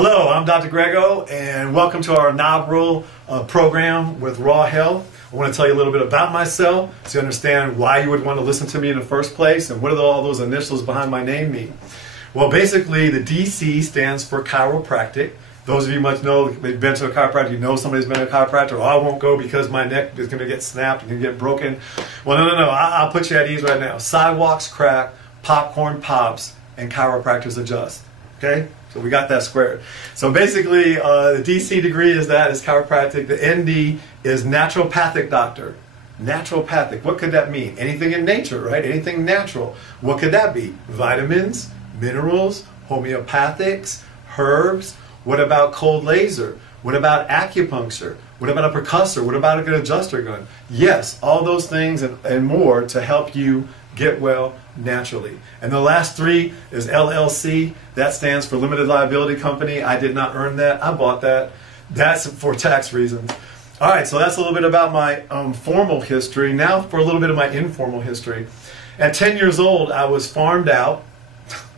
Hello, I'm Dr. Grego, and welcome to our inaugural program with Raw Health. I want to tell you a little bit about myself so you understand why you would want to listen to me in the first place and what do all those initials behind my name mean. Well, basically, the DC stands for chiropractic. Those of you must know, if you've been to a chiropractor, you know somebody's been to a chiropractor. Oh, I won't go because my neck is going to get snapped and get broken. Well, no. I'll put you at ease right now. Sidewalks crack, popcorn pops, and chiropractors adjust. Okay? So we got that squared. So basically, the DC degree is chiropractic. The ND is naturopathic doctor. Naturopathic. What could that mean? Anything in nature, right? Anything natural. What could that be? Vitamins, minerals, homeopathics, herbs. What about cold laser? What about acupuncture? What about a percussor? What about an adjuster gun? Yes, all those things and more to help you get well naturally. And the last three is LLC. That stands for Limited Liability Company. I did not earn that. I bought that. That's for tax reasons. All right, so that's a little bit about my formal history. Now for a little bit of my informal history. At 10 years old, I was farmed out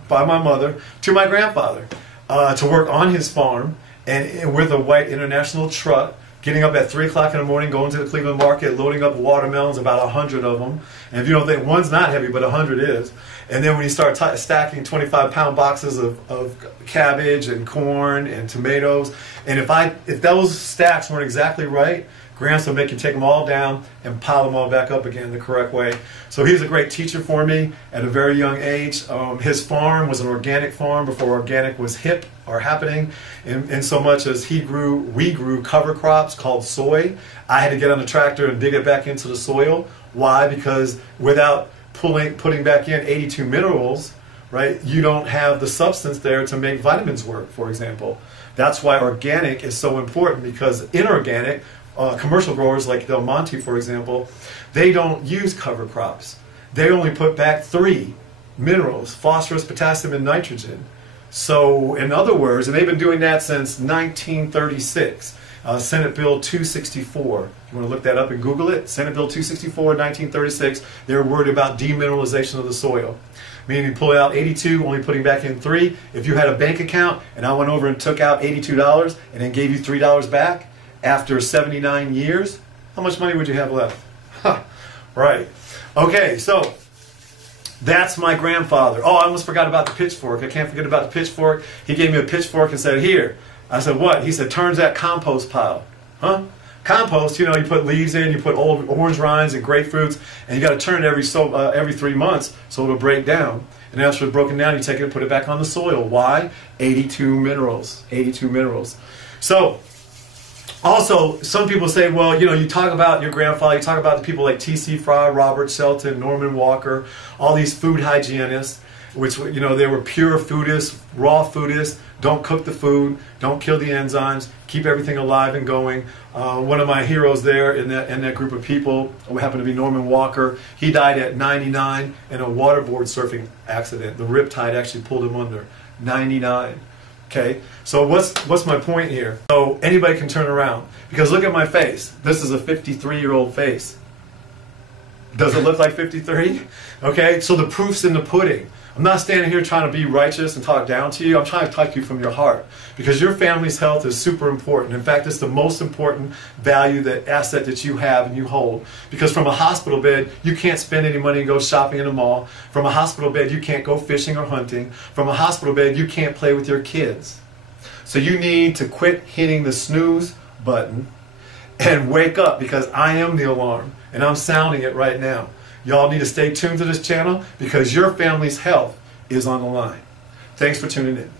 by my mother to my grandfather to work on his farm and with a white international truck, getting up at 3 o'clock in the morning, going to the Cleveland market, loading up watermelons, about 100 of them. And if you don't think, one's not heavy, but 100 is. And then when you start stacking 25-pound boxes of cabbage and corn and tomatoes, and if those stacks weren't exactly right, Gramps would make you take them all down and pile them all back up again the correct way. So he was a great teacher for me at a very young age. His farm was an organic farm before organic was hip or happening, in so much as we grew cover crops called soy. I had to get on the tractor and dig it back into the soil. Why? Because without putting back in 82 minerals, right, you don't have the substance there to make vitamins work, for example. That's why organic is so important, because inorganic, commercial growers like Del Monte, for example, they don't use cover crops. They only put back 3 minerals: phosphorus, potassium, and nitrogen. So, in other words, and they've been doing that since 1936, Senate Bill 264. If you want to look that up and Google it, Senate Bill 264, 1936, they were worried about demineralization of the soil. Meaning you pull out 82, only putting back in 3. If you had a bank account and I went over and took out $82 and then gave you $3 back, after 79 years, how much money would you have left? Huh, right. Okay, so that's my grandfather. Oh, I almost forgot about the pitchfork. I can't forget about the pitchfork. He gave me a pitchfork and said, "Here." I said, "What?" He said, "Turns that compost pile." Huh? Compost, you know, you put leaves in, you put old orange rinds and grapefruits, and you got to turn it every 3 months so it'll break down. And after it's broken down, you take it and put it back on the soil. Why? 82 minerals. 82 minerals. So, also, some people say, well, you know, you talk about your grandfather, you talk about the people like T.C. Fry, Robert Shelton, Norman Walker, all these food hygienists, which, you know, they were pure foodists, raw foodists, don't cook the food, don't kill the enzymes, keep everything alive and going. One of my heroes there in that group of people happened to be Norman Walker. He died at 99 in a waterboard surfing accident. The riptide actually pulled him under. 99. Okay, so what's my point here? So anybody can turn around, because look at my face. This is a 53-year-old face. Does it look like 53? Okay, so the proof's in the pudding. I'm not standing here trying to be righteous and talk down to you. I'm trying to talk to you from your heart, because your family's health is super important. In fact, it's the most important value, the asset that you have and you hold. Because from a hospital bed, you can't spend any money and go shopping in a mall. From a hospital bed, you can't go fishing or hunting. From a hospital bed, you can't play with your kids. So you need to quit hitting the snooze button and wake up, because I am the alarm and I'm sounding it right now. Y'all need to stay tuned to this channel, because your family's health is on the line. Thanks for tuning in.